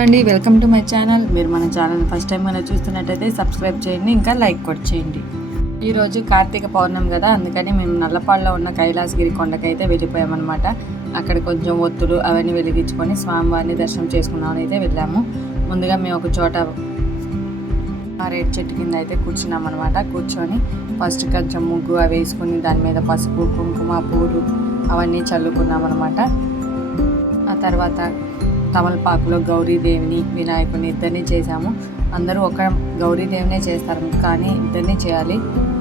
అండి welcome to my channel మీరు మన ఛానల్ ఫస్ట్ టైం మనం చూస్తున్నట్టయితే సబ్స్క్రైబ్ చేయండి ఇంకా లైక్ కూడా చేయండి. ఈరోజు కార్తీక పౌర్ణమి కదా అందుకని మేము నల్లపాడులో ఉన్న కైలాసగిరి కొండకైతే వెళ్ళిపోయామన్నమాట. అక్కడ కొంచెం ఒత్తులు అవన్నీ వెలిగించుకొని స్వామివారిని దర్శనం చేసుకున్నామని అయితే వెళ్ళాము. ముందుగా మేము ఒక చోట ఆ రేట్ చెట్టు కింద అయితే కూర్చున్నాం అనమాట కూర్చొని ఫస్ట్ కొంచెం ముగ్గు అవి వేసుకుని దాని మీద పసుపు కుంకుమ పూలు అవన్నీ చల్లుకున్నాం అనమాట ఆ తర్వాత తమలపాకులో గౌరీదేవిని వినాయకుని ఇద్దరిని చేశాము. అందరూ ఒక గౌరీదేవినే చేస్తారు కానీ ఇద్దరిని చేయాలి.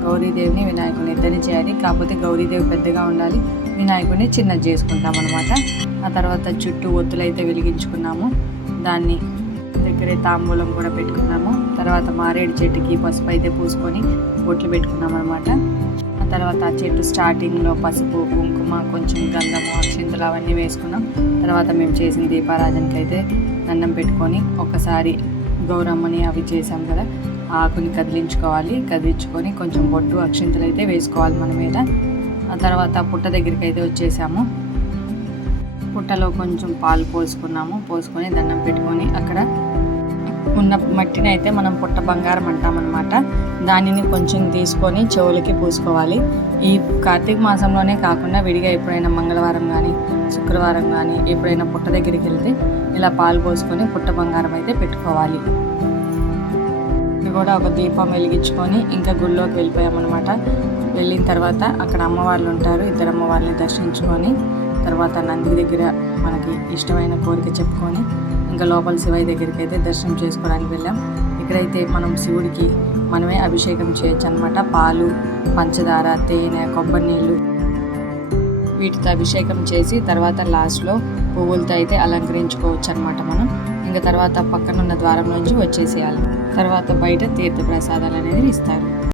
గౌరీదేవిని వినాయకుని ఇద్దరిని చేయాలి. కాకపోతే గౌరీదేవి పెద్దగా ఉండాలి. వినాయకుడిని చిన్నది చేసుకుంటాం అనమాట ఆ తర్వాత చుట్టూ ఒత్తులు అయితే వెలిగించుకున్నాము. దాన్ని దగ్గరే తాంబూలం కూడా పెట్టుకున్నాము. తర్వాత మారేడు చెట్టుకి పసుపు అయితే పూసుకొని బొట్లు పెట్టుకున్నాం అనమాట తర్వాత ఆ చెట్టు స్టార్టింగ్లో పసుపు కుంకుమ కొంచెం గంధము అక్షింతలు అవన్నీ వేసుకున్నాం. తర్వాత మేము చేసిన దీపారాధనకి అయితే దండం పెట్టుకొని ఒకసారి గౌరమ్మని అవి చేసాం కదా ఆకుని కదిలించుకోవాలి. కదిలించుకొని కొంచెం బొట్టు అక్షింతలు అయితే వేసుకోవాలి మన మీద. ఆ తర్వాత పుట్ట దగ్గరికి అయితే వచ్చేసాము. పుట్టలో కొంచెం పాలు పోసుకున్నాము. పోసుకొని దండం పెట్టుకొని అక్కడ ఉన్న మట్టిని అయితే మనం పుట్ట బంగారం అంటామన్నమాట. దానిని కొంచెం తీసుకొని చెవులకి పూసుకోవాలి. ఈ కార్తీక మాసంలోనే కాకుండా విడిగా ఎప్పుడైనా మంగళవారం కానీ శుక్రవారం కానీ ఎప్పుడైనా పుట్ట దగ్గరికి వెళ్తే ఇలా పాలు పోసుకొని పుట్ట బంగారం అయితే పెట్టుకోవాలి. ఇది కూడా ఒక దీపం వెలిగించుకొని ఇంకా గుళ్ళోకి వెళ్ళిపోయామన్నమాట. వెళ్ళిన తర్వాత అక్కడ అమ్మవార్లు ఉంటారు. ఇద్దరు అమ్మవారిని దర్శించుకొని తర్వాత నంది దగ్గర మనకి ఇష్టమైన కోరిక చెప్పుకొని ఇంకా లోపల శివయ్య దగ్గరికి అయితే దర్శనం చేసుకోవడానికి వెళ్ళాం. ఇక్కడైతే మనం శివుడికి మనమే అభిషేకం చేయొచ్చు అనమాట పాలు పంచదార తేనె కొబ్బరి నీళ్ళు వీటితో అభిషేకం చేసి తర్వాత లాస్ట్లో పువ్వులతో అయితే అలంకరించుకోవచ్చు అనమాట మనం. ఇంకా తర్వాత పక్కనున్న ద్వారం నుంచి వచ్చేసేయాలి. తర్వాత బయట తీర్థ ప్రసాదాలు అనేది ఇస్తారు.